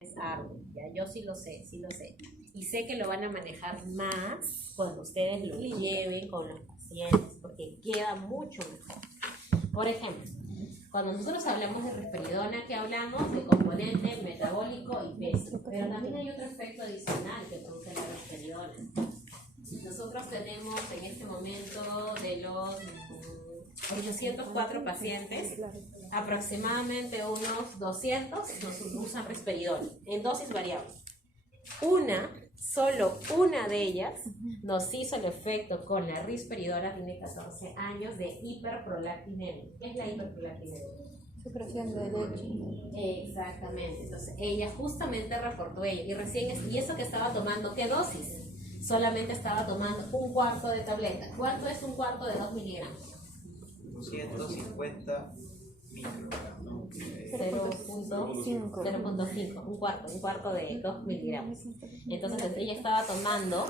es arduo, ¿ya? Yo sí lo sé, sí lo sé. Y sé que lo van a manejar más cuando ustedes lo lleven con los pacientes, porque queda mucho mejor. Por ejemplo, cuando nosotros hablamos de risperidona, ¿qué hablamos? De componente metabólico y peso. Pero también hay otro efecto adicional que produce la risperidona. Nosotros tenemos en este momento de los 804 pacientes, aproximadamente unos 200 nos usan risperidona en dosis variables. Solo una de ellas nos hizo el efecto con la risperidona, tiene 14 años, de hiperprolactinemia. ¿Qué es la hiperprolactinemia? Supresión de leche. Exactamente. Entonces ella justamente reportó ello. Y eso que estaba tomando, ¿qué dosis? Solamente estaba tomando un cuarto de tableta. ¿Cuánto es un cuarto de 2 miligramos? 250 microgramos. 0.5, un cuarto de 2 miligramos. Entonces ella estaba tomando,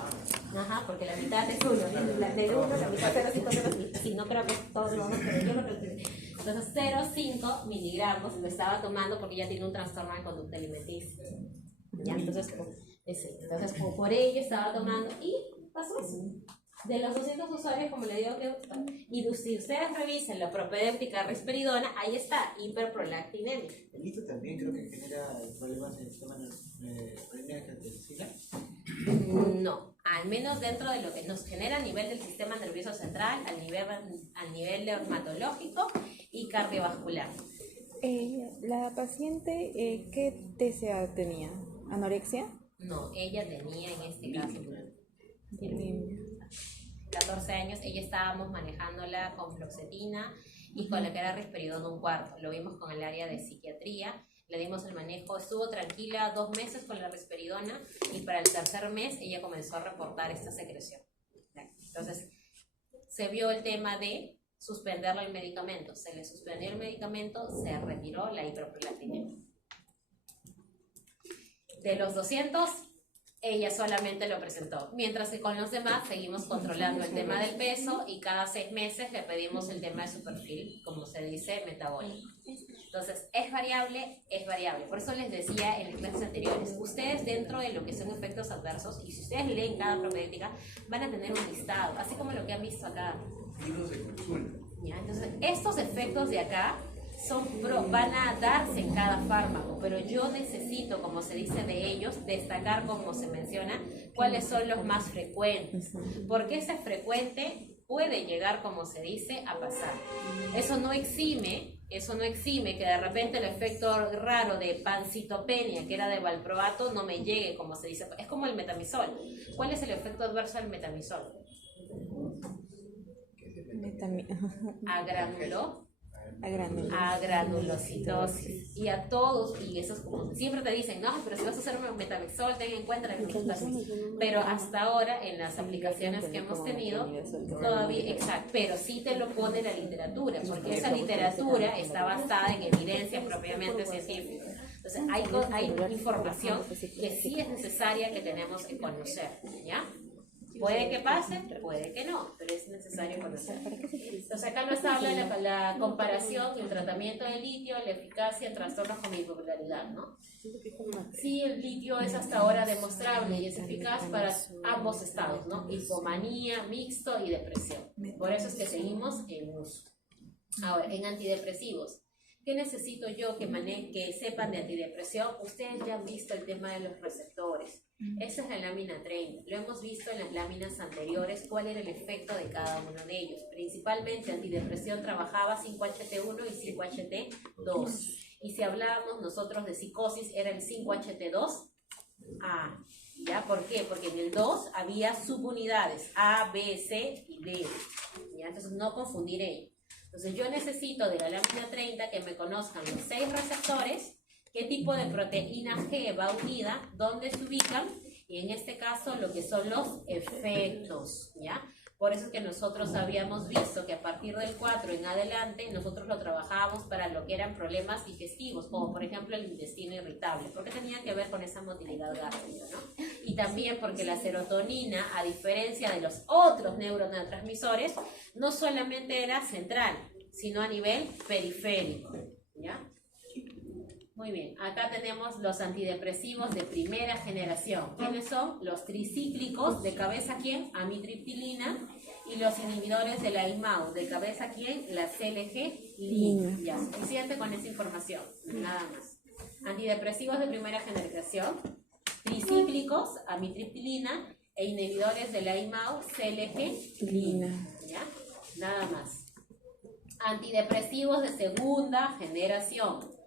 porque la mitad es uno, del 1 la mitad 0.5, sí, no creo que todos lo vamos a hacer, yo lo creo. Entonces 0.5 miligramos lo estaba tomando porque ya tiene un trastorno de conducta alimenticia. ¿Ya? Entonces por ello estaba tomando y pasó eso. De los 200 usuarios, como le digo, y si ustedes revisen la propedéutica risperidona, ahí está, hiperprolactinemia. El litio también creo que genera problemas en el sistema nervioso. No, al menos dentro de lo que nos genera a nivel del sistema nervioso central, al nivel dermatológico y cardiovascular. La paciente, ¿qué TCA tenía? ¿Anorexia? No, ella tenía en este caso 14 años, ella estábamos manejándola con fluoxetina y con la que era risperidona un cuarto. Lo vimos con el área de psiquiatría, le dimos el manejo, estuvo tranquila 2 meses con la risperidona y para el tercer mes ella comenzó a reportar esta secreción. Entonces, se vio el tema de suspenderle el medicamento. Se le suspendió el medicamento, se retiró la hiperprolactinemia. De los 200, ella solamente lo presentó, mientras que con los demás seguimos controlando el tema del peso y cada 6 meses le pedimos el tema de su perfil, como se dice, metabólico. Entonces, es variable. Por eso les decía en las clases anteriores, ustedes dentro de lo que son efectos adversos, y si ustedes leen cada propedéutica, van a tener un listado, así como lo que han visto acá. Libros de consulta. ¿Ya? Entonces, estos efectos de acá van a darse en cada fármaco, pero yo necesito, como se dice de ellos, destacar, como se menciona, cuáles son los más frecuentes, porque ese frecuente puede llegar, como se dice, a pasar. Eso no exime que de repente el efecto raro de pancitopenia, que era de valproato, no me llegue, como se dice. Es como el metamisol. ¿Cuál es el efecto adverso del metamisol? Agranulocitosis. Y a todos, y eso es como siempre te dicen, no, pero si vas a hacer un metamixol, ten en cuenta la glucosis. Pero hasta ahora, en las aplicaciones que hemos tenido, todavía, exacto, pero sí te lo pone la literatura, porque esa literatura está basada en evidencia propiamente científica. Entonces, hay información que sí es necesaria que tenemos que conocer, ¿ya? Puede que pase, puede que no, pero es necesario conocer. Entonces acá nos habla de la comparación y el tratamiento del litio, la eficacia en trastornos con bipolaridad, ¿no? Sí, el litio es hasta ahora demostrable y es eficaz para ambos estados, ¿no? Hipomanía, mixto y depresión. Por eso es que seguimos en uso. Ahora, en antidepresivos, ¿qué necesito yo que sepan de antidepresión? Ustedes ya han visto el tema de los receptores. Esa es la lámina 30. Lo hemos visto en las láminas anteriores, cuál era el efecto de cada uno de ellos. Principalmente antidepresión trabajaba 5-HT1 y 5-HT2. Y si hablábamos nosotros de psicosis, era el 5-HT2. ¿Ya? ¿Por qué? Porque en el 2 había subunidades A, B, C y D. ¿Ya? Entonces no confundir ello. Entonces yo necesito de la lámina 30 que me conozcan los 6 receptores, qué tipo de proteína G va unida, dónde se ubican, y en este caso lo que son los efectos, ¿ya? Por eso es que nosotros habíamos visto que a partir del 4 en adelante nosotros lo trabajábamos para lo que eran problemas digestivos, como por ejemplo el intestino irritable, porque tenía que ver con esa motilidad gástrica, ¿no? Y también porque la serotonina, a diferencia de los otros neurotransmisores, no solamente era central, sino a nivel periférico, ¿ya? Muy bien, acá tenemos los antidepresivos de primera generación. ¿Quiénes son? Los tricíclicos, ¿de cabeza quién? Amitriptilina. Y los inhibidores de la IMAU, ¿de cabeza quién? La CLG-LIN. Ya, suficiente con esa información, nada más. Antidepresivos de primera generación, tricíclicos, amitriptilina, e inhibidores de la IMAU, CLG-LIN. ¿Ya? Nada más. Antidepresivos de segunda generación.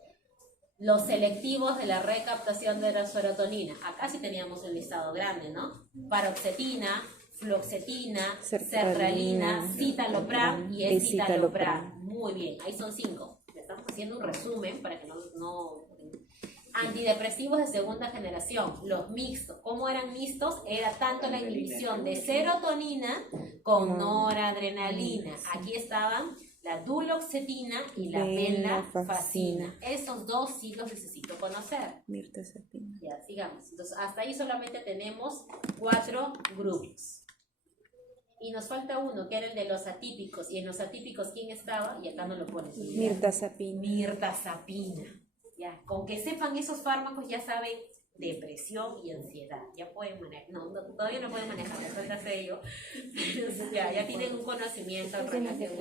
Los selectivos de la recaptación de la serotonina. Acá sí teníamos un listado grande, ¿no? Paroxetina, fluoxetina, sertralina, citalopram y escitalopram. Muy bien, ahí son 5. Estamos haciendo un resumen para que no... Antidepresivos de segunda generación, los mixtos. ¿Cómo eran mixtos? Era tanto la inhibición de serotonina con noradrenalina. Aquí estaban la duloxetina y la venlafaxina. Esos dos sí los necesito conocer. Mirtazapina. Ya, sigamos. Entonces, hasta ahí solamente tenemos 4 grupos. Y nos falta uno, que era el de los atípicos. Y en los atípicos, ¿quién estaba? Y acá no lo pones. Mirtazapina. Mirtazapina. Ya, con que sepan esos fármacos ya saben depresión y ansiedad. Ya pueden manejar. No, todavía no pueden manejar, les falta sello. Ya tienen un conocimiento en relación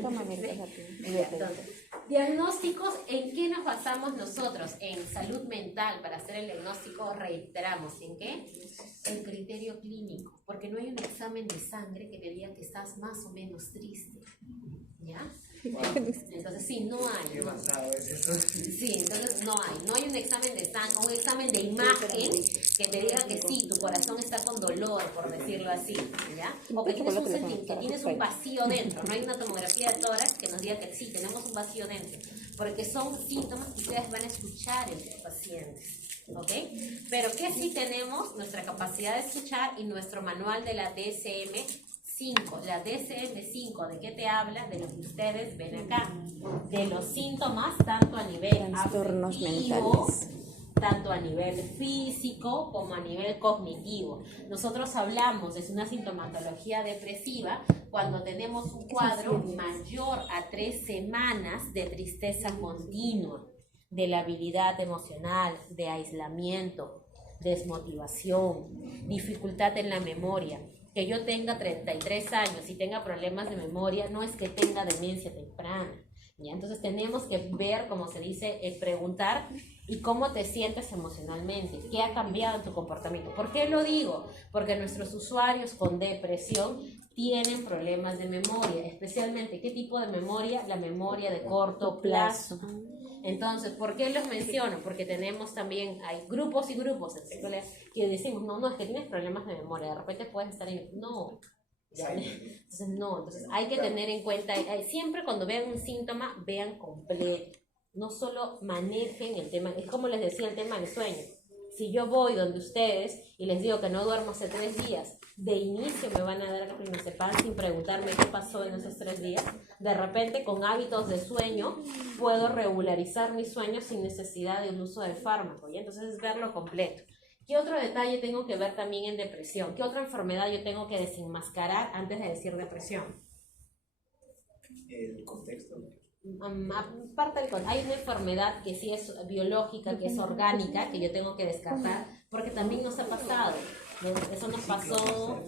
Toma mirtazapina. Entonces, diagnósticos, ¿en qué nos basamos nosotros? En salud mental, para hacer el diagnóstico, reiteramos, ¿en qué? En criterio clínico, porque no hay un examen de sangre que te diga que estás más o menos triste, ¿ya? Entonces sí, no hay. Qué basado es eso. Sí, entonces no hay un examen de sangre, un examen de imagen que te diga que sí, tu corazón está con dolor, por decirlo así, ¿ya? O que tienes un vacío dentro, no hay una tomografía de tórax que nos diga que sí, tenemos un vacío dentro, porque son síntomas que ustedes van a escuchar en sus pacientes, ¿ok? Pero que sí tenemos nuestra capacidad de escuchar y nuestro manual de la DSM-5. La DSM-5, ¿de qué te habla? De lo que ustedes ven acá, de los síntomas tanto a nivel trastornos afectivo, mentales, tanto a nivel físico como a nivel cognitivo. Nosotros hablamos de una sintomatología depresiva cuando tenemos un cuadro mayor a 3 semanas de tristeza continua, de labilidad emocional, de aislamiento, desmotivación, dificultad en la memoria. Que yo tenga 33 años y tenga problemas de memoria no es que tenga demencia temprana, ¿ya? Entonces tenemos que ver, como se dice, preguntar y cómo te sientes emocionalmente, qué ha cambiado en tu comportamiento. ¿Por qué lo digo? Porque nuestros usuarios con depresión tienen problemas de memoria, especialmente, ¿qué tipo de memoria? La memoria de corto plazo. Entonces, ¿por qué los menciono? Porque tenemos también, hay grupos y grupos en psicología que decimos, no, es que tienes problemas de memoria, de repente puedes estar en... No. Entonces, no. Entonces, hay que tener en cuenta, siempre cuando vean un síntoma, vean completo. No solo manejen el tema, es como les decía el tema del sueño. Si yo voy donde ustedes y les digo que no duermo hace 3 días, de inicio me van a dar clonazepam sin preguntarme qué pasó en esos 3 días. De repente, con hábitos de sueño, puedo regularizar mis sueños sin necesidad del uso del fármaco, ¿ya? Entonces es verlo completo. ¿Qué otro detalle tengo que ver también en depresión? ¿Qué otra enfermedad yo tengo que desenmascarar antes de decir depresión? El contexto. Aparte hay una enfermedad que sí es biológica, que es orgánica, que yo tengo que descartar, porque también nos ha pasado. Eso nos pasó.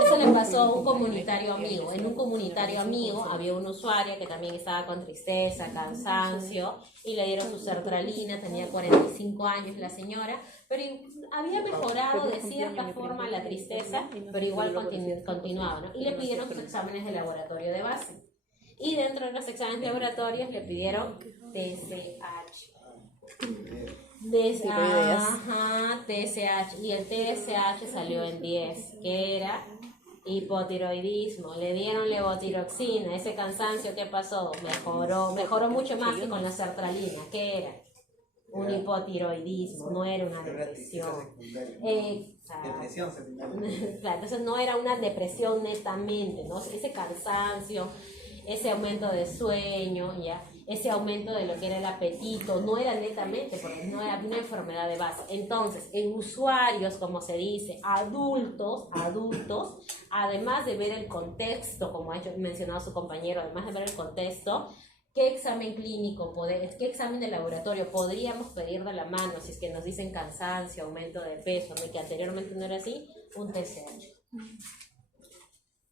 Eso le pasó a un comunitario amigo. En un comunitario amigo había un usuario que también estaba con tristeza, cansancio, y le dieron su sertralina. Tenía 45 años la señora, pero había mejorado de cierta forma la tristeza, pero igual continuaba, ¿no? Y le pidieron sus exámenes de laboratorio de base. Y dentro de los exámenes laboratorios le pidieron TSH. TSH. Y el TSH salió en 10, que era hipotiroidismo. Le dieron levotiroxina. Ese cansancio, ¿qué pasó? Mejoró mucho más que con la sertralina. ¿Qué era? Un hipotiroidismo, no era una depresión. Depresión secundaria. Claro, entonces no era una depresión netamente, ¿no? Ese cansancio, ese aumento de sueño, ¿ya? Ese aumento de lo que era el apetito, no era netamente, porque no era una enfermedad de base. Entonces, en usuarios, como se dice, adultos, además de ver el contexto, como ha mencionado su compañero, además de ver el contexto, ¿Qué examen clínico, qué examen de laboratorio podríamos pedir de la mano si es que nos dicen cansancio, aumento de peso, ¿no? Que anteriormente no era así? Un TSH.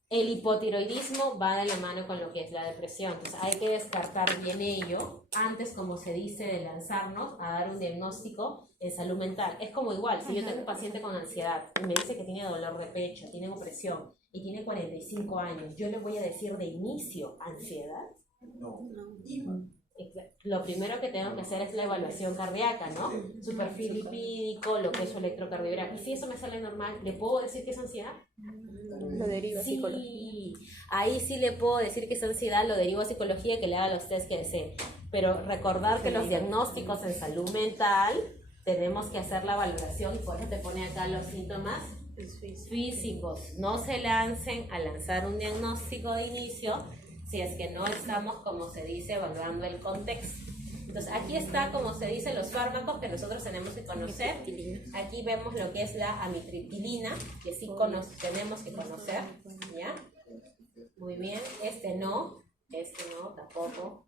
El hipotiroidismo va de la mano con lo que es la depresión, entonces hay que descartar bien ello antes, como se dice, de lanzarnos a dar un diagnóstico en salud mental. Es como igual, si yo tengo un paciente con ansiedad y me dice que tiene dolor de pecho, tiene opresión y tiene 45 años, ¿yo le voy a decir de inicio ansiedad? No. Lo primero que tengo que hacer es la evaluación cardíaca, ¿no? Su perfil lipídico, lo que es su electrocardiograma. Y si eso me sale normal, ¿le puedo decir que es ansiedad? Lo deriva a psicología. Sí, ahí sí le puedo decir que es ansiedad, lo derivo a psicología y que le haga los test que desee. Pero recordar que los diagnósticos en salud mental tenemos que hacer la valoración y por eso te pone acá los síntomas físicos. No se lancen a lanzar un diagnóstico de inicio si es que no estamos, como se dice, evaluando el contexto. Entonces, aquí está, como se dice, los fármacos que nosotros tenemos que conocer. Aquí vemos lo que es la amitriptilina, que sí tenemos que conocer, ¿ya? Muy bien, este no tampoco.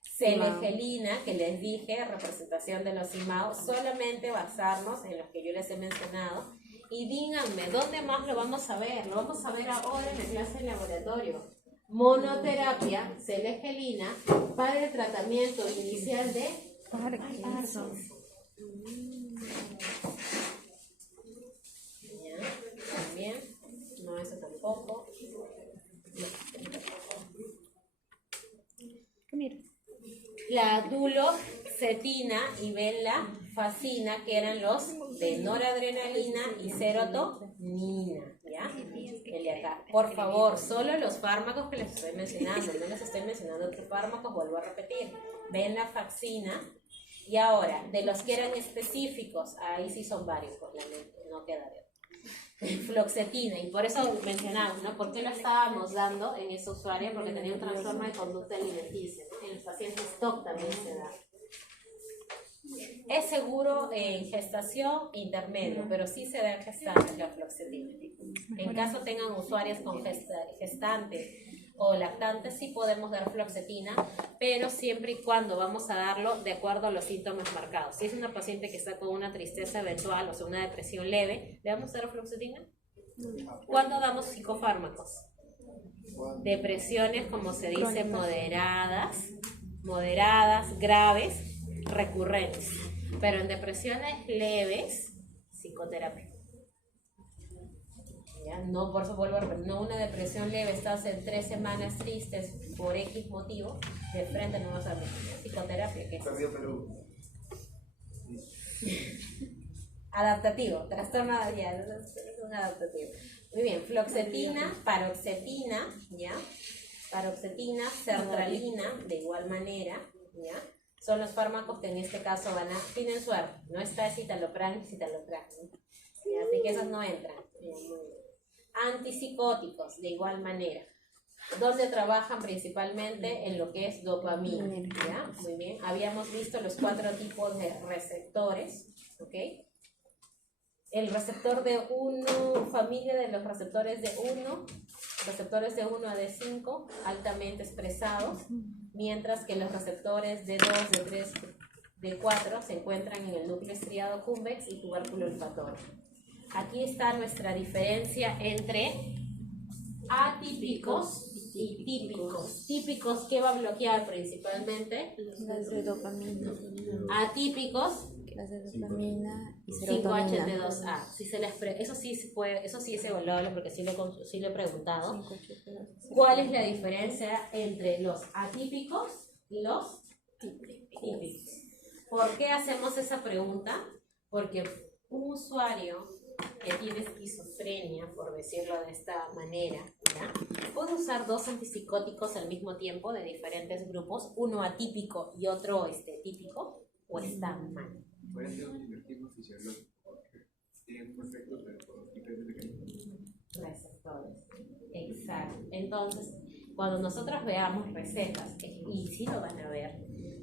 Selegelina, que les dije, representación de los IMAO, solamente basarnos en los que yo les he mencionado. Y díganme, ¿dónde más lo vamos a ver? Lo vamos a ver ahora en la clase de laboratorio. Monoterapia, selegelina, para el tratamiento inicial de Parkinson. Ya, también, no, eso tampoco. Mira. La duloxetina y venlafaxina, que eran los de noradrenalina y serotonina, ¿ya? El de acá. Por favor, solo los fármacos que les estoy mencionando, no les estoy mencionando otros fármacos, vuelvo a repetir. Venlafaxina, y ahora, de los que eran específicos, ahí sí son varios, por la mente, no queda de fluoxetina, y por eso mencionamos, ¿no? ¿Por qué lo estábamos dando en ese usuario? Porque tenía un trastorno de conducta alimenticia, ¿no? En los pacientes TOC también se da. Es seguro en gestación intermedio, pero sí se da en gestantes la fluoxetina. En caso tengan usuarios con gestantes o lactantes, sí podemos dar fluoxetina, pero siempre y cuando vamos a darlo de acuerdo a los síntomas marcados. Si es una paciente que está con una tristeza eventual, o sea, una depresión leve, ¿le vamos a dar fluoxetina? ¿Cuándo damos psicofármacos? Depresiones, como se dice, moderadas, graves, recurrentes. Pero en depresiones leves, psicoterapia. ¿Ya? No, por eso vuelvo a repetir, no una depresión leve, estás en 3 semanas tristes por X motivo, de frente no vas a ver psicoterapia. ¿Qué es eso? Adaptativo, trastorno ya, es un adaptativo. Muy bien, fluoxetina, paroxetina, ¿ya? Paroxetina, sertralina, de igual manera, ¿ya? Son los fármacos que en este caso tienen suerte, no está citalopram, ¿no? Así que esos no entran. Bien, muy bien. Antipsicóticos, de igual manera, donde trabajan principalmente en lo que es dopamina, ¿ya? Muy bien, habíamos visto los 4 tipos de receptores, ¿ok? El receptor de 1, familia de los receptores de 1, receptores de 1 a D5, altamente expresados, mientras que los receptores de 2, de 3, de 4 se encuentran en el núcleo estriado convex y tubérculo olfatorio. Aquí está nuestra diferencia entre atípicos y típicos. Típicos, ¿qué va a bloquear principalmente? Las de dopamina. Atípicos, Las de dopamina y serotonina. 5-HT2A. Eso sí es evaluable porque sí lo he preguntado. 5-HT2. ¿Cuál es la diferencia entre los atípicos y los típicos? ¿Por qué hacemos esa pregunta? Porque un usuario que tiene esquizofrenia, por decirlo de esta manera, ¿ya? Puede usar 2 antipsicóticos al mismo tiempo de diferentes grupos, uno atípico y otro típico, o está mal. Puede ser un divertismo fisiológico, porque tiene un efecto, pero por diferentes Receptores. Exacto. Entonces, cuando nosotros veamos recetas, y sí lo van a ver,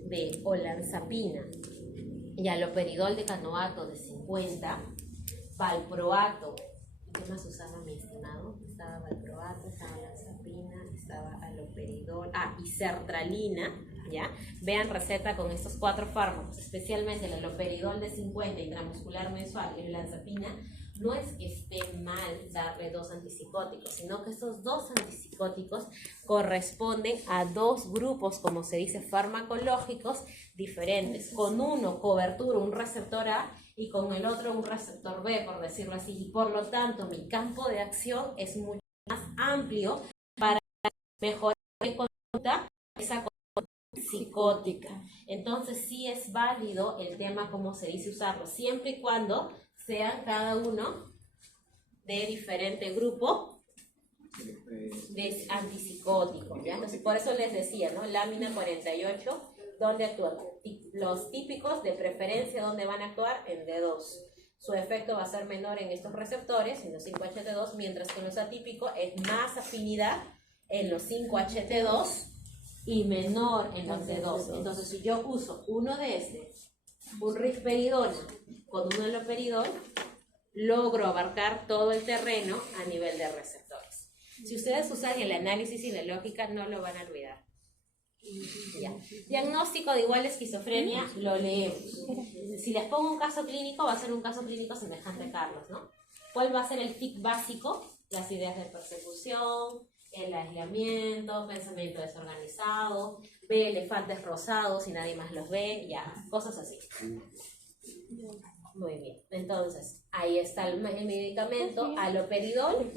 de olanzapina y aloperidol de canoato de 50, valproato, ¿qué más usaba mi estimado? Estaba valproato, estaba olanzapina, estaba aloperidol, y sertralina, ¿ya? Vean receta con estos 4 fármacos, especialmente el aloperidol de 50 intramuscular mensual y la olanzapina. No es que esté mal darle 2 antipsicóticos, sino que estos 2 antipsicóticos corresponden a 2 grupos, como se dice, farmacológicos diferentes. Con uno cobertura, un receptor A, y con el otro un receptor B, por decirlo así. Y por lo tanto, mi campo de acción es mucho más amplio para mejorar en conducta esa conducta psicótica. Entonces, sí es válido el tema, como se dice, usarlo, siempre y cuando sean cada uno de diferente grupo de antipsicóticos, ¿ya? Entonces, por eso les decía, ¿no? Lámina 48, ¿dónde actúan? Los típicos, de preferencia, ¿dónde van a actuar? En D2. Su efecto va a ser menor en estos receptores, en los 5-HT2, mientras que en los atípicos es más afinidad en los 5-HT2 y menor en los D2. Entonces, si yo uso uno de un risperidona con un aloperidol, logro abarcar todo el terreno a nivel de receptores. Si ustedes usan el análisis y la lógica, no lo van a olvidar. Ya. Diagnóstico de igual esquizofrenia, lo leemos. Si les pongo un caso clínico, va a ser un caso clínico semejante a Carlos, ¿no? ¿Cuál va a ser el tic básico? Las ideas de persecución, el aislamiento, pensamiento desorganizado, ve elefantes rosados y nadie más los ve, ya, cosas así. Muy bien, entonces, ahí está el medicamento, aloperidol,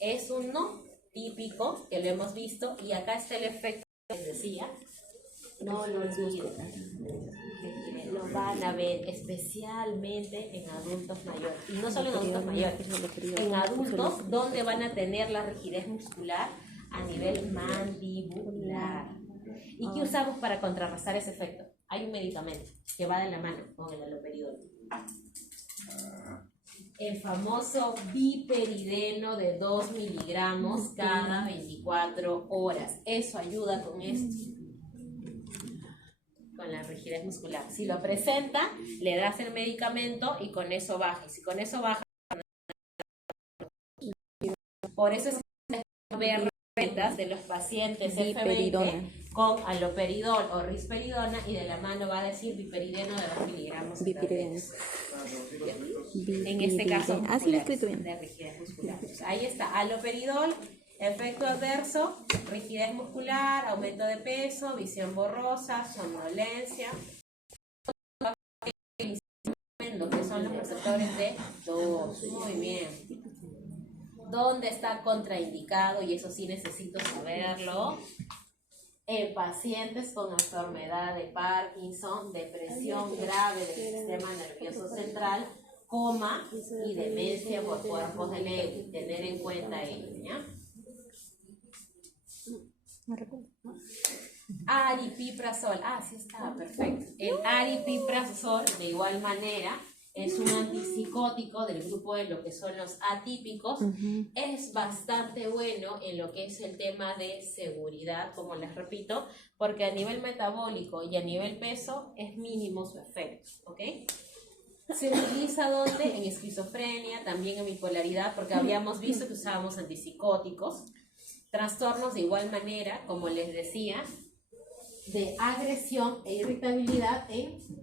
es uno típico, que lo hemos visto, y acá está el efecto que les decía, no lo olviden, lo van a ver especialmente en adultos mayores, y no solo en adultos mayores, en adultos donde van a tener la rigidez muscular a nivel mandibular. ¿Y qué usamos para contrarrestar ese efecto? Hay un medicamento que va de la mano con el aloperidol. El famoso biperideno de 2 miligramos cada 24 horas. Eso ayuda con esto, con la rigidez muscular. Si lo presenta, le das el medicamento y con eso baja. Y si con eso baja, por eso es ver recetas de los pacientes F20 con aloperidol o risperidona, y de la mano va a decir biperideno de 2 miligramos. En este caso, de rigidez muscular. Entonces, ahí está, aloperidol, efecto adverso, rigidez muscular, aumento de peso, visión borrosa, somnolencia. Lo que son los receptores de 2. Muy bien. ¿Dónde está contraindicado? Y eso sí necesito saberlo. En pacientes con enfermedad de Parkinson, depresión grave del sistema nervioso central, coma y demencia por cuerpos de Lewy. Tener en cuenta ello, ¿ya? Aripiprazol. Sí está, perfecto. El aripiprazol, de igual manera, es un antipsicótico del grupo de lo que son los atípicos. Es bastante bueno en lo que es el tema de seguridad, como les repito, porque a nivel metabólico y a nivel peso es mínimo su efecto, ¿ok? Se utiliza ¿dónde? En esquizofrenia, también en bipolaridad, porque habíamos visto que usábamos antipsicóticos. Trastornos de igual manera, como les decía, de agresión e irritabilidad en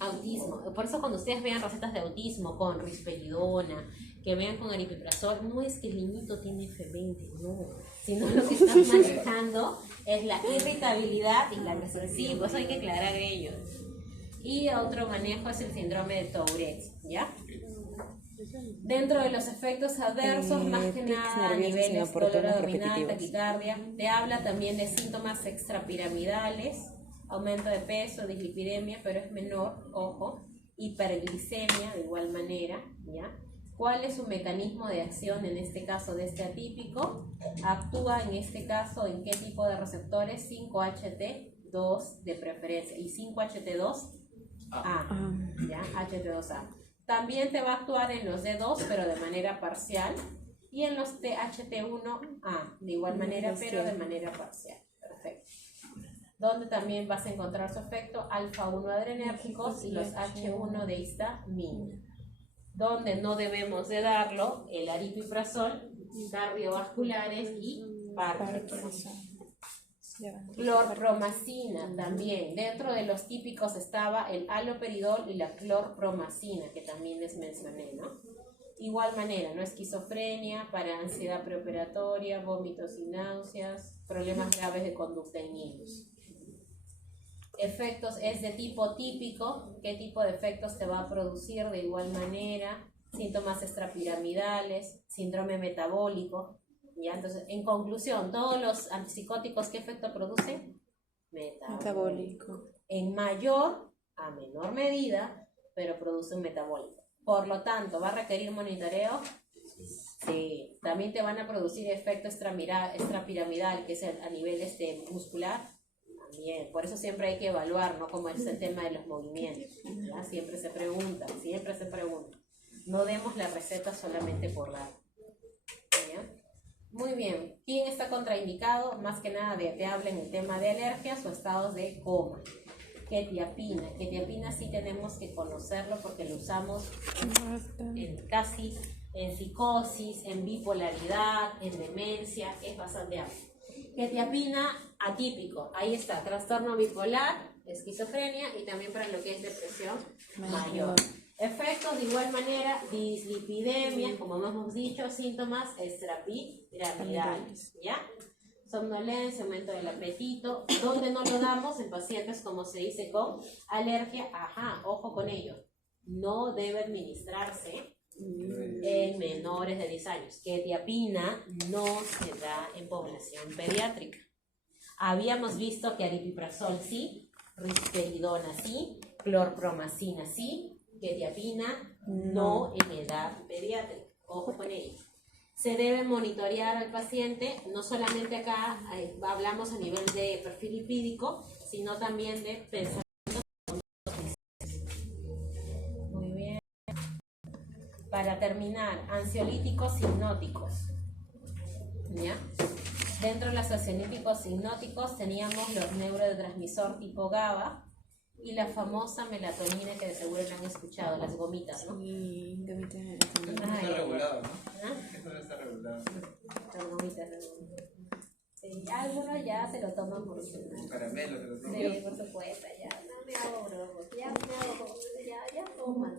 autismo. Por eso cuando ustedes vean recetas de autismo con risperidona, que vean con aripiprazol, no es que el niñito tiene F20, no, sino lo que están manejando es la irritabilidad y la agresión. Sí, pues hay que aclarar ello. Y otro manejo es el síndrome de Tourette, ¿ya? Dentro de los efectos adversos, más que nada a nivel dolor abdominal, taquicardia, te habla también de síntomas extrapiramidales, aumento de peso, dislipidemia, pero es menor, ojo, hiperglicemia de igual manera, ¿ya? ¿Cuál es su mecanismo de acción en este caso de este atípico? Actúa en este caso en qué tipo de receptores, 5-HT2 de preferencia y 5-HT2A, ¿ya? HT2A. También te va a actuar en los D2, pero de manera parcial, y en los THT1A, de igual manera, pero de manera parcial. Perfecto. Donde también vas a encontrar su efecto alfa-1 adrenérgicos y los H1 de histamina. Donde no debemos de darlo, el aripiprazol, cardiovasculares y Parkinson. Ya. Clorpromacina también. Dentro de los típicos estaba el haloperidol y la clorpromacina, que también les mencioné, ¿no? Igual manera, ¿no? Esquizofrenia, para ansiedad preoperatoria, vómitos y náuseas, problemas graves de conducta en niños. Efectos es de tipo típico. ¿Qué tipo de efectos te va a producir? De igual manera, síntomas extrapiramidales, síndrome metabólico. ¿Ya? Entonces, en conclusión, todos los antipsicóticos, ¿qué efecto producen? Metabólico. En mayor a menor medida, pero produce un metabólico. Por lo tanto, ¿va a requerir monitoreo? Sí. También te van a producir efecto extrapiramidal, que es a nivel muscular. También. Por eso siempre hay que evaluar, ¿no? Como es el tema de los movimientos. ¿Ya? Siempre se pregunta, siempre se pregunta. No demos la receta solamente por dar. ¿Ya? Muy bien. ¿Quién está contraindicado? Más que nada te habla en el tema de alergias o estados de coma. Quetiapina. Quetiapina sí tenemos que conocerlo porque lo usamos casi en psicosis, en bipolaridad, en demencia, es bastante amplio. Quetiapina atípico, ahí está, trastorno bipolar, esquizofrenia y también para lo que es depresión mayor. Efectos de igual manera, dislipidemia, como hemos dicho, síntomas extrapiramidales, ¿ya? Somnolencia, aumento del apetito. ¿Dónde no lo damos? En pacientes, como se dice, con alergia. Ajá, ojo con ello. No debe administrarse en menores de 10 años. Quetiapina no se da en población pediátrica. Habíamos visto que aripiprazol sí, risperidona sí, clorpromacina sí, quetiapina no en edad pediátrica. Ojo con ello. Se debe monitorear al paciente, no solamente acá hablamos a nivel de perfil lipídico, sino también de pensamiento. Muy bien. Para terminar, ansiolíticos hipnóticos. ¿Ya? Dentro de los ansiolíticos hipnóticos teníamos los neurotransmisor tipo GABA y la famosa melatonina que de seguro lo han escuchado, las gomitas, ¿no? Sí, gomitas de Está regulado, ¿no? ¿Ah? Eso no está regulado. Las gomitas. Sí, algunos ya se lo toman por su... Caramelo, se lo tomo. Sí, por supuesto, ya no me hago bromas, ya toman.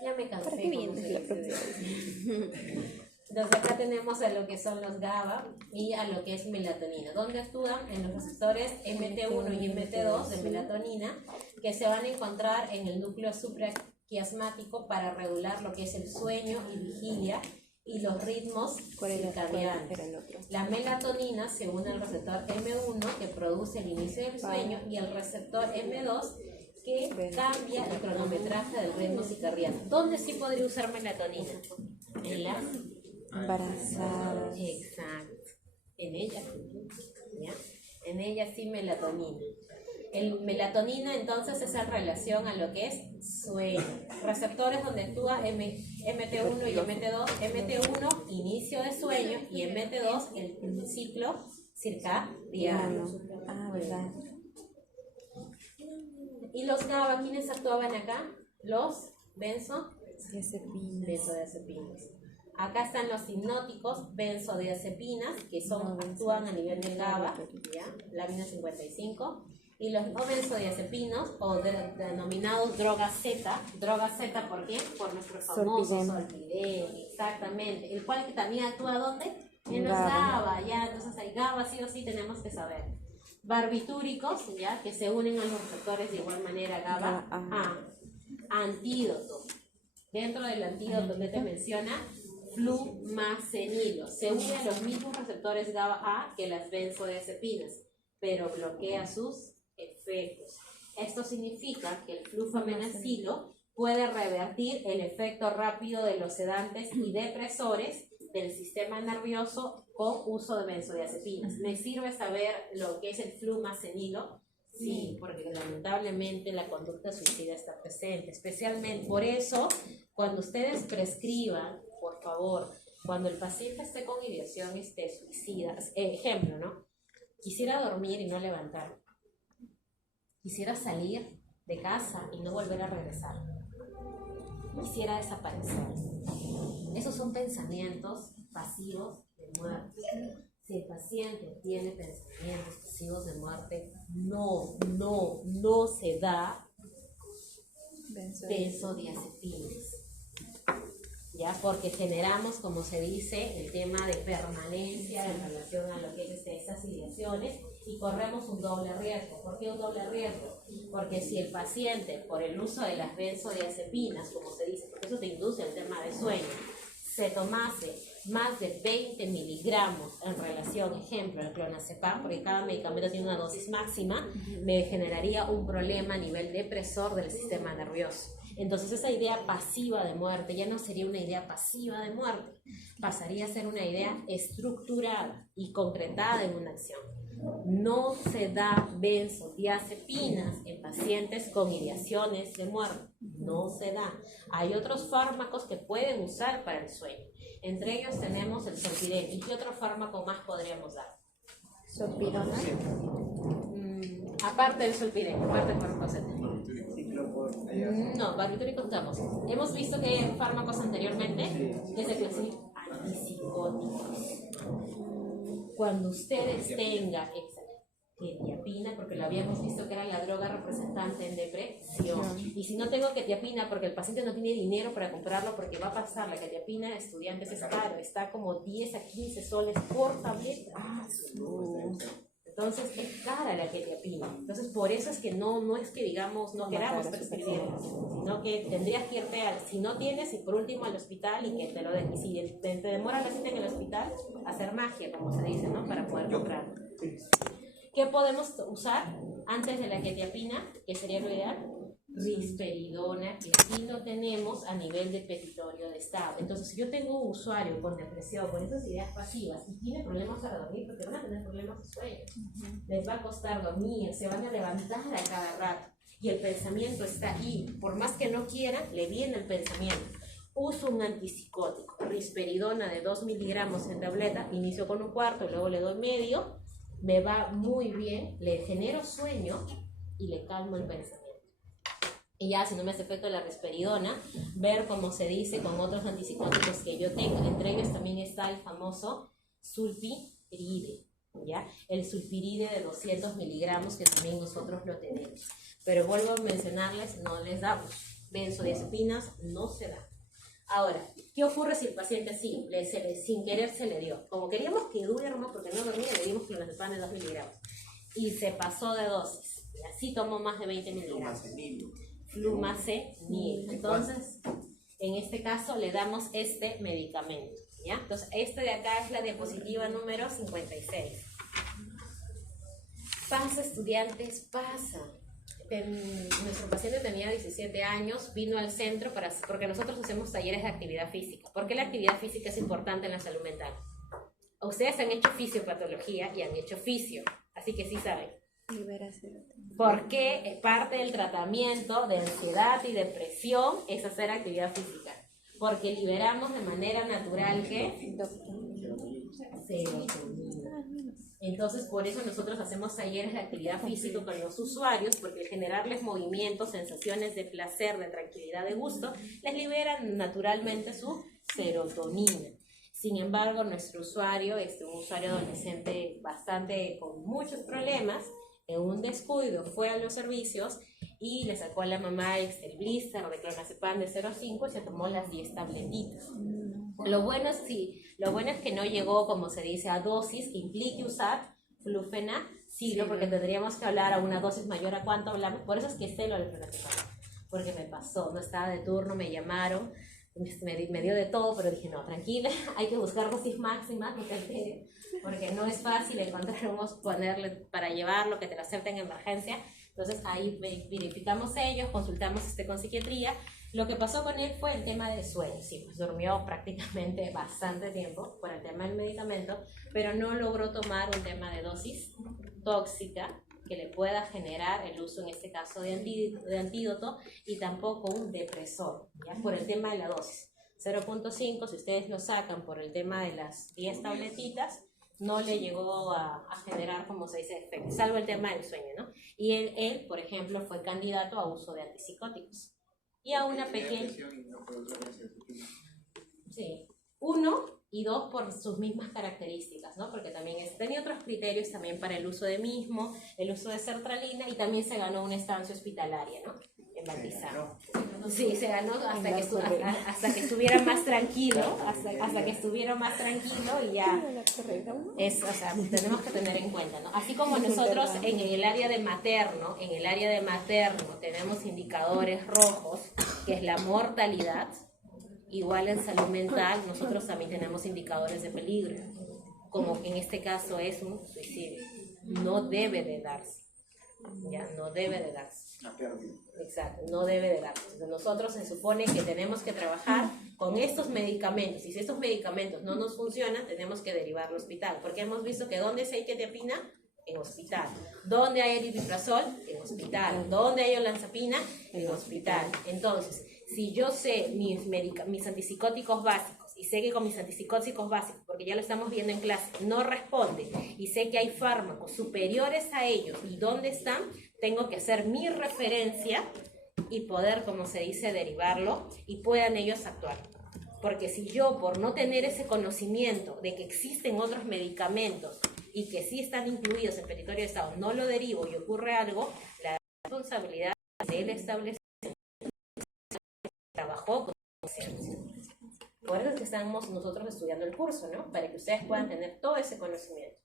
Ya me cansé. ¿Para qué como vienes se la dice. próxima vez? Entonces acá tenemos a lo que son los GABA y a lo que es melatonina. ¿Dónde actúan? En los receptores MT1 y MT2 de melatonina, que se van a encontrar en el núcleo supraquiasmático para regular lo que es el sueño y vigilia y los ritmos circadianos. Era el otro. La melatonina se une al receptor M1 que produce el inicio del sueño y el receptor M2 que cambia el cronometraje del ritmo circadiano. ¿Dónde sí podría usar melatonina? En las Embarazadas. exacto. En ella. ¿Ya? En ella sí melatonina. El melatonina entonces es en relación a lo que es sueño. Receptores donde actúa MT1 y MT2. MT1, inicio de sueño, y MT2, el ciclo circadiano. Ah, verdad. ¿Y los GABA quiénes actuaban acá? Los benzodiazepinas. Acá están los hipnóticos benzodiazepinas, que actúan a nivel del GABA, ¿ya? La mina 55. Y los no benzodiazepinos, o denominados drogas Z. ¿Drogas Z por qué? Por nuestro famoso Solpidem, exactamente. El cual que también actúa ¿dónde? En los GABA, ¿ya? Entonces el GABA sí o sí tenemos que saber. Barbitúricos, ¿ya? Que se unen a los receptores de igual manera GABA. Antídoto. Dentro del antídoto que te menciona, flumacenilo. Se une a los mismos receptores GABA-A que las benzodiazepinas, pero bloquea sus efectos. Esto significa que el flufenacilo puede revertir el efecto rápido de los sedantes y depresores del sistema nervioso con uso de benzodiazepinas. ¿Me sirve saber lo que es el flumacenilo? Sí, porque lamentablemente la conducta suicida está presente, especialmente por eso cuando ustedes prescriban, por favor, cuando el paciente esté con ideación suicida, ejemplo, ¿no? Quisiera dormir y no levantar. Quisiera salir de casa y no volver a regresar. quisiera desaparecer. Esos son pensamientos pasivos de muerte. Si el paciente tiene pensamientos pasivos de muerte, no se da benzodiazepinas. ¿Ya? Porque generamos, como se dice, el tema de permanencia en relación a lo que es estas ideaciones y corremos un doble riesgo. ¿Por qué un doble riesgo? Porque si el paciente, por el uso de las benzodiazepinas, como se dice, porque eso te induce el tema de sueño, se tomase más de 20 miligramos en relación, ejemplo, al clonazepam, porque cada medicamento tiene una dosis máxima, me generaría un problema a nivel depresor del sistema nervioso. Entonces esa idea pasiva de muerte ya no sería una idea pasiva de muerte, pasaría a ser una idea estructurada y concretada en una acción. No se da benzodiazepinas en pacientes con ideaciones de muerte, no se da. Hay otros fármacos que pueden usar para el sueño, entre ellos tenemos el Solpirel. ¿Y qué otro fármaco más podríamos dar? Solpirona. Aparte del Solpirel, aparte del farmacocéntrico. No, barbitúricos estamos. Hemos visto que hay fármacos anteriormente que se clasifican antipsicóticos. Cuando ustedes tengan quetiapina, porque lo habíamos visto que era la droga representante en depresión, y si no tengo quetiapina porque el paciente no tiene dinero para comprarlo, porque va a pasar, la quetiapina de estudiantes es caro, está como 10 a 15 soles por tableta. Entonces es cara la quetiapina. Entonces por eso es que no es que digamos no queramos prescribir, sino que tendrías que irte si no tienes, y por último al hospital y que te lo den. Y si te demora la cita en el hospital, hacer magia, como se dice, ¿no? Para poder comprar. ¿Qué podemos usar antes de la quetiapina? ¿Qué sería lo ideal? Risperidona, que aquí lo tenemos a nivel de petitorio de estado. Entonces, si yo tengo un usuario con depresión, con esas ideas pasivas, y tiene problemas para dormir, porque van a tener problemas de sueño, les va a costar dormir, se van a levantar a cada rato, y el pensamiento está ahí, por más que no quieran, le viene el pensamiento. Uso un antipsicótico, risperidona de 2 miligramos en tableta, inicio con un cuarto, luego le doy medio, me va muy bien, le genero sueño y le calmo el pensamiento. Y ya, si no me hace efecto la risperidona, ver cómo se dice con otros antipsicóticos que yo tenga. Entre ellos también está el famoso sulpiride, ¿ya? El sulpiride de 200 miligramos que también nosotros lo tenemos. Pero vuelvo a mencionarles, no les damos. Benzodiazepinas no se da. Ahora, ¿qué ocurre si el paciente sin querer se le dio? Como queríamos que duerma porque no dormía, le dimos clonazepam de 2 miligramos. Y se pasó de dosis. Y así tomó más de 20 miligramos. Flumacenil. Entonces, en este caso le damos este medicamento, ¿ya? Entonces, este de acá es la diapositiva número 56. Pasa, estudiantes, pasa. Nuestro paciente tenía 17 años, vino al centro porque nosotros hacemos talleres de actividad física. ¿Por qué la actividad física es importante en la salud mental? Ustedes han hecho fisiopatología y han hecho fisio, así que sí saben. Porque parte del tratamiento de ansiedad y depresión es hacer actividad física. Porque liberamos de manera natural que serotonina. Entonces, por eso nosotros hacemos talleres de actividad física con los usuarios, porque al generarles movimientos, sensaciones de placer, de tranquilidad, de gusto, les liberan naturalmente su serotonina. Sin embargo, nuestro usuario, un usuario adolescente bastante con muchos problemas, en un descuido fue a los servicios y le sacó a la mamá el blister de clonazepam de 0,5 y se tomó las 10 tabletitas. Lo bueno es que no llegó, como se dice, a dosis que implique usar flufenacilo, porque tendríamos que hablar a una dosis mayor a cuánto hablamos. Por eso es que sé lo del clonazepam, porque me pasó, no estaba de turno, me llamaron, me dio de todo, pero dije, no, tranquila, hay que buscar dosis máximas, porque no es fácil encontrar ponerle para llevarlo, que te lo acepten en emergencia. Entonces ahí verificamos ellos, consultamos con psiquiatría. Lo que pasó con él fue el tema del sueño. Sí, pues durmió prácticamente bastante tiempo por el tema del medicamento, pero no logró tomar un tema de dosis tóxica que le pueda generar el uso, en este caso, de antídoto, y tampoco un depresor, ¿ya? Por el tema de la dosis. 0.5, si ustedes lo sacan por el tema de las 10 tabletitas, no le llegó a generar, como se dice, efecto, salvo el tema del sueño, ¿no? Y él, por ejemplo, fue candidato a uso de antipsicóticos. y a una Tenía pequeña... depresión y no fue otra vez el último. Sí, uno y dos por sus mismas características, ¿no? Porque también tenía otros criterios también para el uso de mismo, el uso de sertralina y también se ganó una estancia hospitalaria, ¿no? En Baldizano. Sí, se ganó hasta que estuviera más tranquilo, hasta que estuviera más tranquilo y ya, o sea, tenemos que tener en cuenta, ¿no? Así como nosotros en el área de materno, tenemos indicadores rojos, que es la mortalidad. Igual en salud mental nosotros también tenemos indicadores de peligro, como en este caso es un suicidio. No debe de darse, ya, no debe de darse. Una pérdida. Exacto, no debe de darse. Entonces nosotros se supone que tenemos que trabajar con estos medicamentos, y si estos medicamentos no nos funcionan, tenemos que derivarlo al hospital, porque hemos visto que ¿dónde se hay quetiapina? En hospital. ¿Dónde hay eritritrazol? En hospital. ¿Dónde hay olanzapina? En hospital. Entonces, si yo sé mis antipsicóticos básicos y sé que con mis antipsicóticos básicos, porque ya lo estamos viendo en clase, no responde y sé que hay fármacos superiores a ellos y dónde están, tengo que hacer mi referencia y poder, como se dice, derivarlo y puedan ellos actuar. Porque si yo, por no tener ese conocimiento de que existen otros medicamentos y que sí están incluidos en petitorio de Estado, no lo derivo y ocurre algo, la responsabilidad del establecimiento trabajó con conciencia. Por eso es que estamos nosotros estudiando el curso, ¿no? Para que ustedes puedan tener todo ese conocimiento.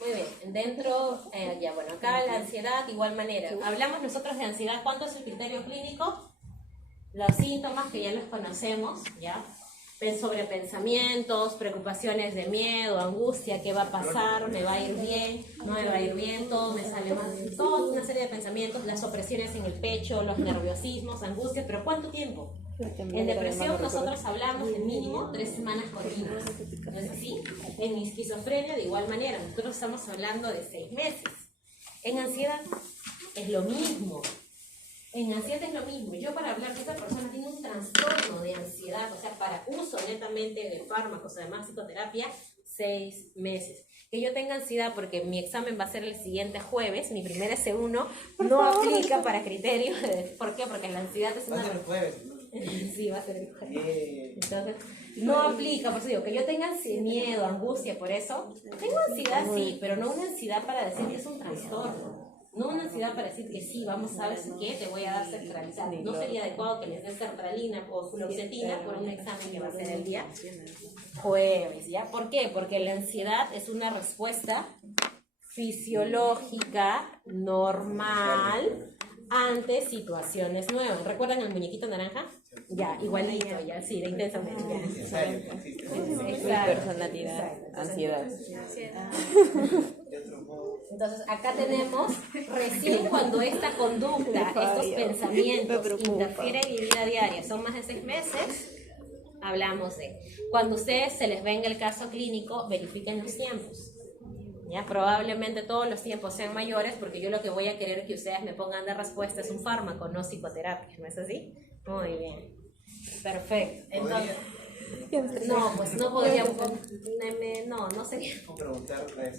Muy bien, dentro, ya bueno, acá la ansiedad de igual manera. Hablamos nosotros de ansiedad, ¿cuánto es el criterio clínico? Los síntomas que ya los conocemos, ¿ya? Sobre pensamientos, preocupaciones de miedo, angustia, ¿qué va a pasar? ¿Me va a ir bien? ¿No me va a ir bien? ¿Todo me sale mal? Toda una serie de pensamientos, las opresiones en el pecho, los nerviosismos, angustias, ¿pero cuánto tiempo? En depresión nosotros hablamos de mínimo 3 semanas continuas, ¿no es así? En esquizofrenia de igual manera, nosotros estamos hablando de 6 meses. En ansiedad es lo mismo. En ansiedad es lo mismo. Yo para hablar que esta persona tiene un trastorno de ansiedad, o sea, para uso netamente de fármacos, además psicoterapia, 6 meses. Que yo tenga ansiedad porque mi examen va a ser el siguiente jueves, mi primer S1, no aplica para criterios. ¿Por qué? Porque la ansiedad es una... Va a ser el jueves, ¿no? Sí, va a ser el jueves. Entonces, no aplica, por eso digo, que yo tenga miedo, angustia, por eso. Tengo ansiedad, sí, pero no una ansiedad para decir que es un trastorno. No una ansiedad para decir que sí, vamos a ver qué, te voy a dar sertralina. No sería adecuado que les des sertralina o fluoxetina por un examen que va a ser el día jueves, ¿ya? ¿Por qué? Porque la ansiedad es una respuesta fisiológica, normal, ante situaciones nuevas. ¿Recuerdan el muñequito naranja? Ya, igualito, ya, sí, de intensamente. Exacto. Personalidad, ansiedad. Entonces, acá tenemos, recién cuando esta conducta, estos pensamientos interfieren en mi vida diaria, son más de 6 meses, hablamos de, cuando ustedes se les venga el caso clínico, verifiquen los tiempos. ¿Ya? Probablemente todos los tiempos sean mayores, porque yo lo que voy a querer que ustedes me pongan de respuesta es un fármaco, no psicoterapia, ¿no es así? Muy bien, perfecto. Entonces, no, pues no podría, no sería.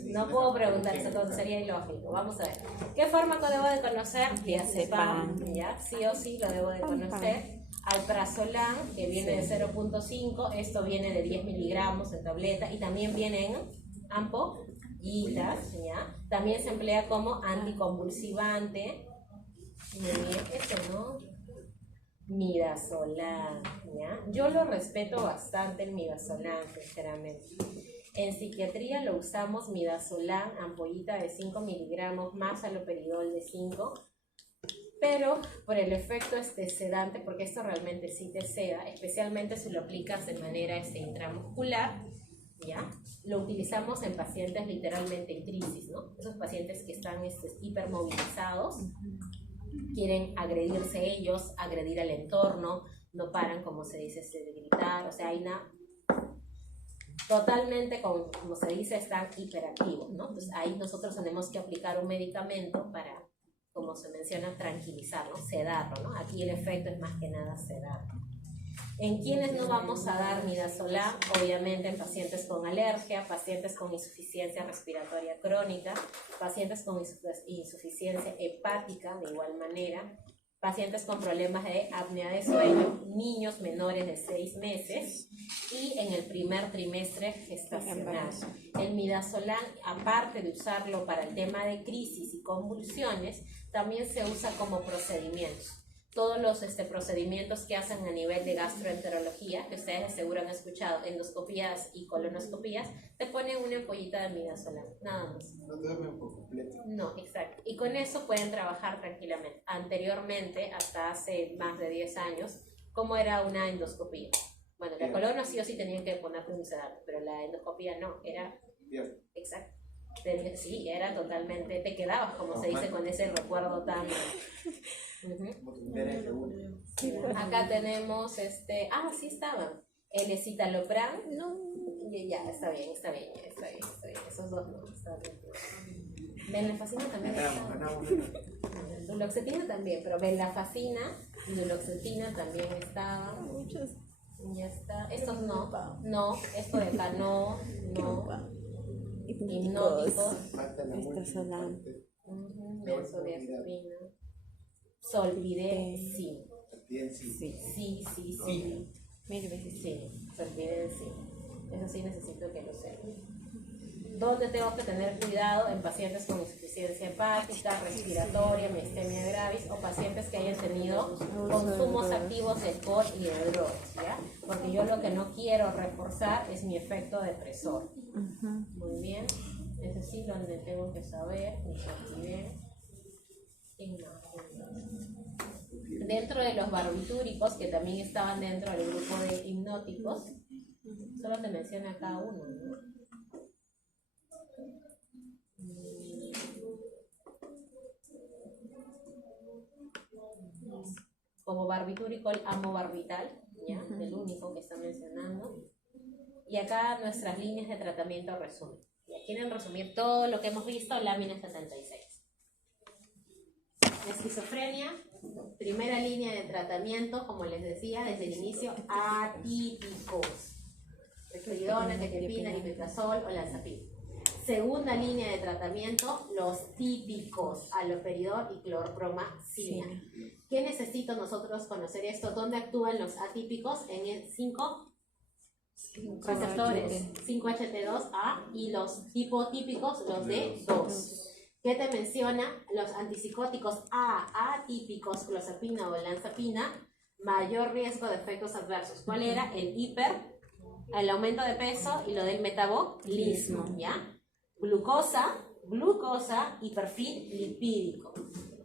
No puedo preguntar eso, entonces sería ilógico. Vamos a ver, ¿qué fármaco debo de conocer? Diazepam, ¿ya? Sí o sí lo debo de conocer. Alprazolam, que viene de 0.5, esto viene de 10 miligramos de tableta y también viene en ampollitas, ¿ya? También se emplea como anticonvulsivante. Esto, ¿no? Midazolam, ¿ya? Yo lo respeto bastante el midazolam, sinceramente. En psiquiatría lo usamos midazolam, ampollita de 5 miligramos más haloperidol de 5, pero por el efecto sedante, porque esto realmente sí te seda, especialmente si lo aplicas de manera intramuscular, ¿ya? Lo utilizamos en pacientes literalmente en crisis, ¿no? Esos pacientes que están hipermovilizados, quieren agredirse ellos, agredir al entorno, no paran, como se dice, de gritar, o sea, hay una... Totalmente, como se dice, están hiperactivos, ¿no? Entonces ahí nosotros tenemos que aplicar un medicamento para, como se menciona, tranquilizarlo, sedarlo, ¿no? Aquí el efecto es más que nada sedarlo. ¿En quiénes no vamos a dar midazolam? Obviamente en pacientes con alergia, pacientes con insuficiencia respiratoria crónica, pacientes con insuficiencia hepática de igual manera, pacientes con problemas de apnea de sueño, niños menores de 6 meses y en el primer trimestre gestacional. El midazolam, aparte de usarlo para el tema de crisis y convulsiones, también se usa como procedimientos. Todos los procedimientos que hacen a nivel de gastroenterología, que ustedes seguro han escuchado, endoscopías y colonoscopías, te ponen una ampollita de midazolam, nada más. No te duerme por completo. No, exacto. Y con eso pueden trabajar tranquilamente. Anteriormente, hasta hace más de 10 años, ¿cómo era una endoscopía? Bueno, la colono sí o sí tenían que ponerte un sedante, pero la endoscopía no, era... Bien. Exacto. Sí, era totalmente, te quedabas, como se dice, con ese recuerdo tan... Como que ver el segundo. Acá tenemos, sí estaban, el escitalopram, ya, está bien, esos dos no, está bien. Venlafaxina también estaba. Duloxetina también, pero venlafaxina y duloxetina también estaban. Ya está, estos no, esto de acá no. Hipnóticos. Midazolam. Benzodiazepina. Solviden, sí. Bien, sí. Sí. 1000 veces. Sí, Solviden, sí. Eso sí necesito que lo sepan. ¿Dónde tengo que tener cuidado? En pacientes con insuficiencia hepática, respiratoria, miastenia gravis o pacientes que hayan tenido consumos activos de alcohol y de drogas, ¿ya? Porque yo lo que no quiero reforzar es mi efecto depresor. Muy bien. Eso sí, donde tengo que saber, dentro de los barbitúricos, que también estaban dentro del grupo de hipnóticos, solo te menciona cada uno, ¿no? Como barbitúrico el amobarbital, ¿ya? El único que está mencionando. Y acá nuestras líneas de tratamiento resumen. ¿Ya? ¿Quieren resumir todo lo que hemos visto? Lámina 76. Esquizofrenia, primera línea de tratamiento, como les decía, desde el inicio, atípicos. Risperidona, keterpina, omeprazol o lanzapina. Segunda línea de tratamiento, los típicos, haloperidol y clorpromazina. ¿Qué necesito nosotros conocer esto? ¿Dónde actúan los atípicos? En 5 receptores, 5-HT2A, y los hipotípicos, los D2. ¿Qué te menciona? Los antipsicóticos atípicos, clozapina o lanzapina, mayor riesgo de efectos adversos. ¿Cuál era? El aumento de peso y lo del metabolismo, ¿ya? Glucosa y perfil lipídico.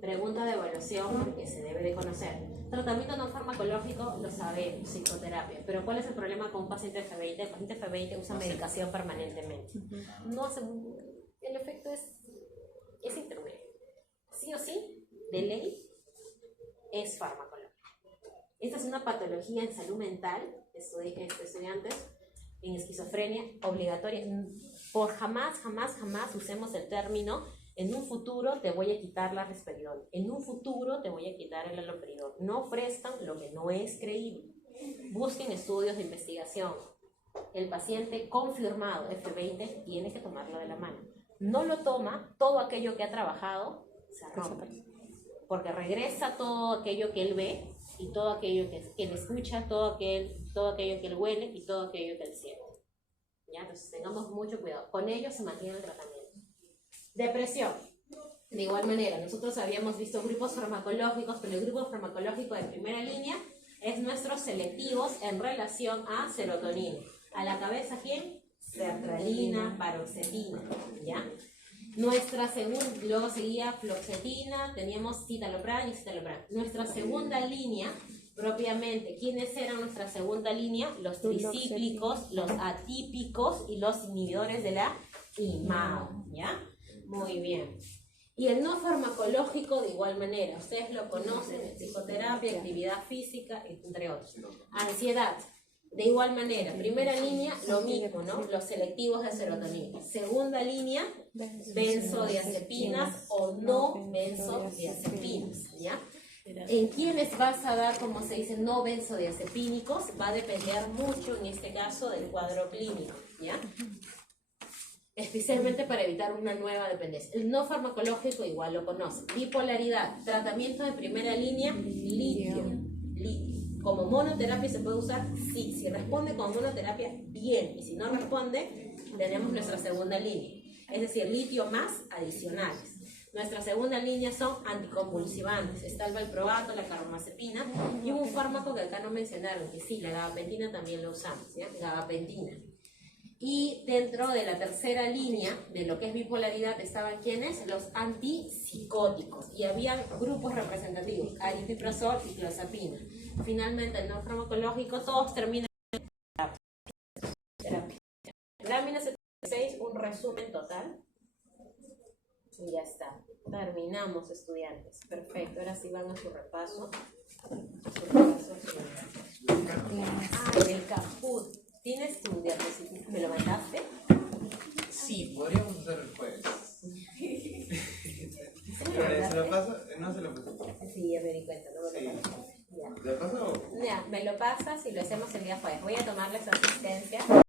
Pregunta de evaluación que se debe de conocer. Tratamiento no farmacológico, lo sabemos, psicoterapia. Pero ¿cuál es el problema con un paciente F20? El paciente F20 usa medicación permanentemente. No hace... El efecto es intermedio. Sí o sí, de ley, es farmacológico. Esta es una patología en salud mental, estudiantes, en esquizofrenia, obligatoria. Por jamás usemos el término: en un futuro te voy a quitar la risperidona, en un futuro te voy a quitar el haloperidol. No ofrezcan lo que no es creíble. Busquen estudios de investigación. El paciente confirmado F20 tiene que tomarlo de la mano. No lo toma, todo aquello que ha trabajado se rompe. Porque regresa todo aquello que él ve y todo aquello que él escucha, todo aquello que él huele y todo aquello que él siente. ¿Ya? Entonces tengamos mucho cuidado. Con ello se mantiene el tratamiento. Depresión. De igual manera, nosotros habíamos visto grupos farmacológicos, pero el grupo farmacológico de primera línea es nuestros selectivos en relación a serotonina. ¿A la cabeza quién? Sertralina, paroxetina, ¿ya? Luego seguía fluoxetina, teníamos citalopram y citalopram. Nuestra segunda línea, propiamente, ¿quiénes eran nuestra segunda línea? Los tricíclicos, los atípicos y los inhibidores de la IMAO, ¿ya? Muy bien. Y el no farmacológico de igual manera, ustedes lo conocen, psicoterapia, actividad física, entre otros. Ansiedad. De igual manera, primera línea, lo mismo, ¿no? Los selectivos de serotonina. Segunda línea, benzodiazepinas o no benzodiazepinas, ¿ya? En quienes vas a dar, como se dice, no benzodiazepínicos, va a depender mucho, en este caso, del cuadro clínico, ¿ya? especialmente para evitar una nueva dependencia. El no farmacológico igual lo conoce. Bipolaridad, tratamiento de primera línea, litio. Como monoterapia se puede usar, sí. Si responde como monoterapia, bien. Y si no responde, tenemos nuestra segunda línea. Es decir, litio más adicionales. Nuestra segunda línea son anticonvulsivantes. Está el valproato, la carbamazepina y un fármaco que acá no mencionaron, que sí, la gabapentina también lo usamos, ¿ya? Gabapentina. Y dentro de la tercera línea de lo que es bipolaridad estaban ¿quiénes? Los antipsicóticos. Y había grupos representativos, aripiprazol y clozapina. Finalmente, el no farmacológico, todos terminan en terapia. Lámina 76, un resumen total. Y ya está. Terminamos, estudiantes. Perfecto. Ahora sí van a su repaso. El Caput. ¿Tienes tu diapositiva? ¿Me lo mandaste? Sí, podríamos hacer el jueves. ¿Se lo paso? No se lo paso. Sí, ya me di cuenta. No me lo ¿Lo paso? Ya, me lo pasas y lo hacemos el día jueves. Voy a tomarles asistencia.